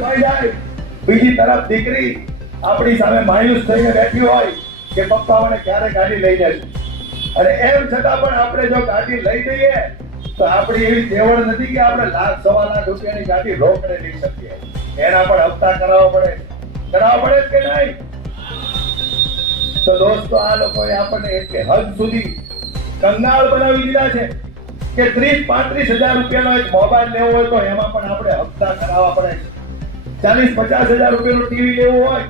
છવાઈ જાય, બીજી તરફ દીકરી આપણી સામે માયુસ થઈને બેઠી હોય કે પપ્પા મને ક્યારે ગાડી લઈ દેશે, અને એમ છતાં પણ આપણે જો ગાડી લઈ દઈએ તો આપણી એવી તેવડ નથી કે આપણે લાખ સવા લાખ રૂપિયાની ગાડી રોકડે લઈ શકીએ, એના પણ હપ્તા કરાવવા પડે કે નહીં? તો દોસ્તો આ લોકોએ આપણને એટલે હદ સુધી કંગાળ બનાવી દીધા છે કે 30-35 હજાર રૂપિયાનો એક મોબાઈલ લેવો હોય તો એમાં પણ આપણે હપ્તા કરાવવા પડે છે, 40-50 હજાર રૂપિયાનું ટીવી લેવું હોય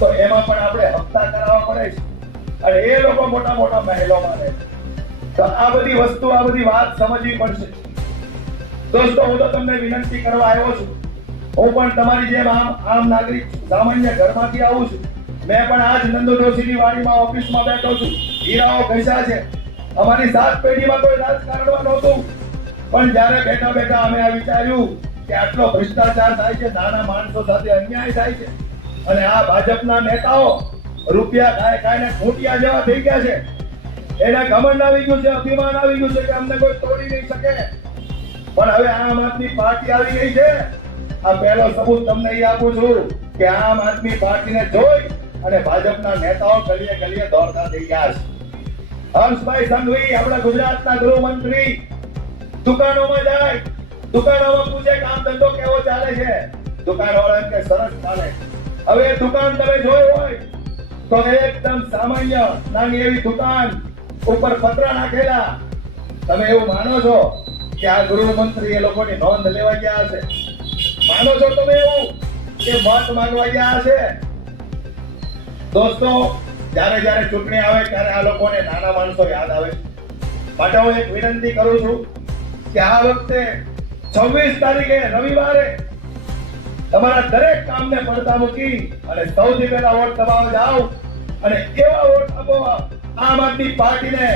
તો એમાં પણ આપણે હપ્તા કરાવવા પડે છે, અને એ લોકો મોટા મોટા મહેલોમાં રહે છે. તો આ બધી વસ્તુ, આ બધી વાત સમજવી પડશે. દોસ્તો, હું તો તમને વિનંતી કરવા આવ્યો છું. હું પણ તમારી જેમ આમ નાગરિક સામાન્ય ઘરમાંથી આવું છું. મેં પણ આજ નંદુ જોશીની વાડીમાં ઓફિસમાં બેઠો છું. હીરાઓ ઘસ્યા છે. અમારી 7 પેઢીમાં કોઈ રાજકારણમાં નહોતું, પણ જ્યારે બેઠા બેઠા અમે આ વિચાર્યું કે આટલો ભ્રષ્ટાચાર થાય છે, નાના માણસો સાથે અન્યાય થાય છે, અને આ ભાજપના નેતાઓ રૂપિયા ખાઈને ખૂંટિયા જેવા થઈ ગયા છે. એના ઘમંડ આવી ગયું છે, અભિમાન આવી ગયું છે કે અમને કોઈ તોડી નહીં શકે. પણ હવે આમ આદમી પાર્ટી આવી ગઈ છે. આ પહેલો સબૂત તમને એ આપું છું કે આમ આદમી પાર્ટીને જોઈ અને ભાજપના નેતાઓ ગલીએ ગલીએ દોડતા થઈ ગયા છે. હર્ષભાઈ સંઘવી, આપણા ગુજરાતના ગૃહમંત્રી, દુકાનોમાં જાય, દુકાનોમાં પૂછે કામ ધંધો કેવો ચાલે છે, દુકાનવાળા કે સરસ ચાલે. હવે દુકાન તમે જોઈ હોય તો એકદમ સામાન્ય નાની એવી દુકાન ઉપર પતરા નાખેલા. તમે એવું માનો છો કે આ ગૃહમંત્રી એ લોકોની નોંધ લેવા ગયા હશે? માનો છો તમે એવું કે મત માંગવા ગયા હશે? દોસ્તો, જ્યારે જ્યારે ચૂંટણી આવે ત્યારે આ લોકોને નાના માણસો યાદ આવે. માટે હું એક વિનંતી કરું છું કે આ વખતે 26 તારીખે રવિવારે તમારા દરેક કામને પડતા મૂકી અને સૌથી પહેલા વોટ દબાવવા જાઓ, અને એવા વોટ આપો આમ આદમી પાર્ટીને.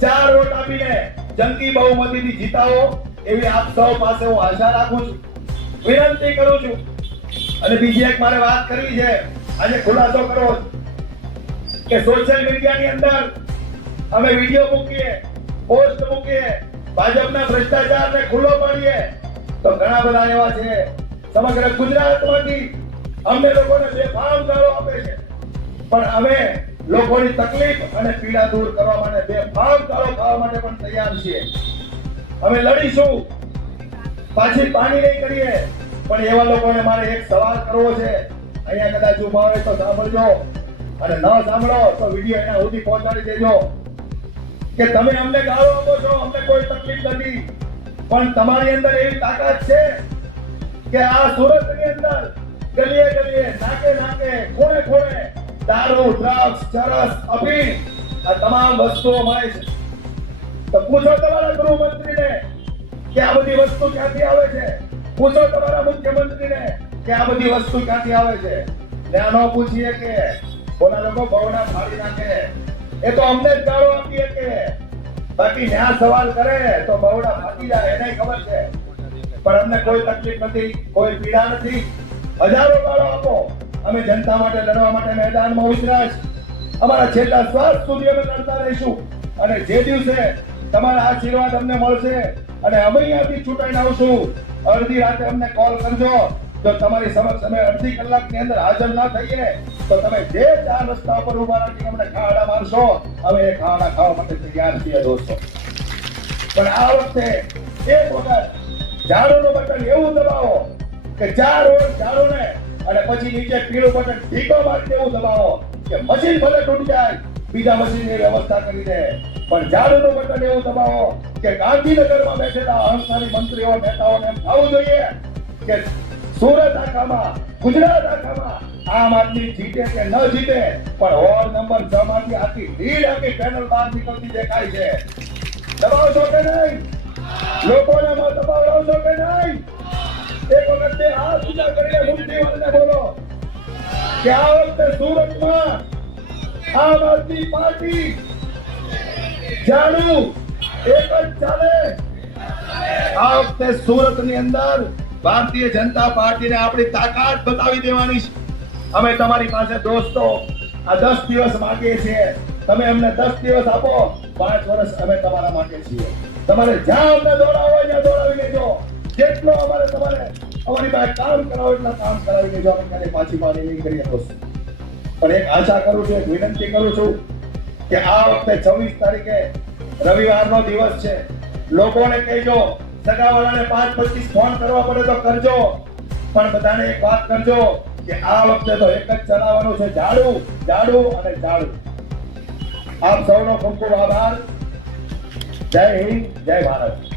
4 વોટ આપીને જંગી બહુમતીથી જીતાવો એવી આપ સૌ પાસે હું આશા રાખું છું, વિનંતી કરું છું. અને બીજી એક મારે વાત કરવી છે. આજે ખુલાસો કરો કે સોશિયલ મીડિયાની અંદર અમે વિડીયો મૂકીએ, પોસ્ટ મૂકીએ, ભાજપના ભ્રષ્ટાચારને ખુલ્લો પાડીએ તો ઘણા બધા એવા છે સમગ્ર ગુજરાતમાંથી અમને લોકોને બેફામ ગાળો આપે છે, પણ અમે લોકોની તકલીફ અને પીડા દૂર કરવા માટે બેફામ ગાળો ખાવા માટે પણ તૈયાર છીએ. અમે લડીશું, પાછી પાણી નહીં કરીએ. પણ એવા લોકોને મારે એક સવાલ કરવો છે. અહીંયા કદાચ ઉભા હોય તો સાંભળજો, અને ન સાંભળો તો વિડીયો એના સુધી પહોંચાડી દેજો કે તમે અમને ગાળો આપો છો, અમને કોઈ તકલીફ નથી, પણ તમારી અંદર એવી તાકાત છે કે આ સુરતની અંદર ગલીએ ગલીએ, નાકે નાકે, ખૂણે ખૂણે દારૂ, ડ્રગ્સ, ચરસ, અફીણ આ તમામ વસ્તુઓ મળે છે. તો પૂછો તમારા ગૃહમંત્રીને કે આ બધી વસ્તુ ક્યાંથી આવે છે. પૂછો તમારા મુખ્યમંત્રીને કે આ બધી વસ્તુ ક્યાંથી આવે છે. ત્યાં ન પૂછીએ કે કોના લોકો બહુના ફાડી નાખે, એ તો અમને જ ગાળો આપીએ કે બાકી ન્યા સવાલ કરે તો બહુડા ફાટી જાય, એને ખબર છે. પણ અમને કોઈ તકલીફ નથી, કોઈ પીડા નથી. હજારો ગાળો આપો, અમે જનતા માટે લડવા માટે મેદાનમાં ઉતરાશ. અમારા છેલ્લા શ્વાસ સુધી અમે લડતા રહીશું, અને જે દિવસે તમારા આશીર્વાદ અમને મળશે અને અમે અહીંયાથી છૂટાઈને આવશું, અડધી રાતે અમને કોલ કરજો. જો તમારી સમક્ષ અમે અડધી કલાકની અંદર હાજર ના થઈએ તો તમે જે 4 રસ્તા પર ઉભા રાખીને અમને ખાડા મારશો, અમે એ ખાડા ખાવા માટે તૈયાર છીએ દોસ્તો. પણ આ વખતે એક વખત ઝાડુનું બટન એવું દબાવો કે 4 વોટ ઝાડુને, અને પછી નીચે પીળું બટન ટીકો મારી દેવું દબાવો કે મશીન ભલે તૂટી જાય, બીજા મશીનની વ્યવસ્થા કરી દે. પણ ઝાડુનું બટન એવું દબાવો કે ગાંધીનગરમાં બેઠેલા અહંકારી મંત્રીઓ, નેતાઓને એમ થવું જોઈએ કે સુરત આખામાં, ગુજરાત આખામાં આમ આદમી જીતે કે ન જીતે, પણ વોર્ડ નંબર 6 માંથી આખી લીડ આખી પેનલ બહાર નીકળતી દેખાય છે. દબાવશો કે નહીં? લોકોને મત દબાવશો કે નહીં? એક વખત બે હાથ ઊંચા કરીને મુઠ્ઠીવાળાને બોલો કે આ વખતે સુરતમાં આમ આદમી પાર્ટી ઝાડુ એક જ ચાલે. આ વખતે સુરતની અંદર ભારતીય જનતા પાર્ટીને આપણી તાકાત બતાવી દેવાની છે. અમે તમારી પાસે દોસ્તો આ 10 દિવસ માંગીએ છીએ. તમે અમને 10 દિવસ આપો, 5 વર્ષ અમે તમારા માટે છીએ. તમારે જ્યાં અમને દોડાવો ત્યાં દોડાવી લેજો. જેટલો અમારે તમારે અમારી પાસે કામ કરાવો એટલા કામ કરાવી દેજો, અમે ક્યારે પાછી પાણી નહીં કરીએ તો. પણ એક આશા કરું છું, એક વિનંતી કરું છું કે આ વખતે 26 તારીખે રવિવારનો દિવસ છે, લોકોને કહેજો, સગાવાળાને 5-25 ફોન કરવા પડે તો કરજો, પણ બધાને એક વાત કરજો કે આ વખતે તો એક જ ચલાવવાનું છે, ઝાડુ ઝાડુ અને ઝાડુ. આપ સૌનો ખૂબ ખૂબ આભાર. જય હિન્દ, જય ભારત.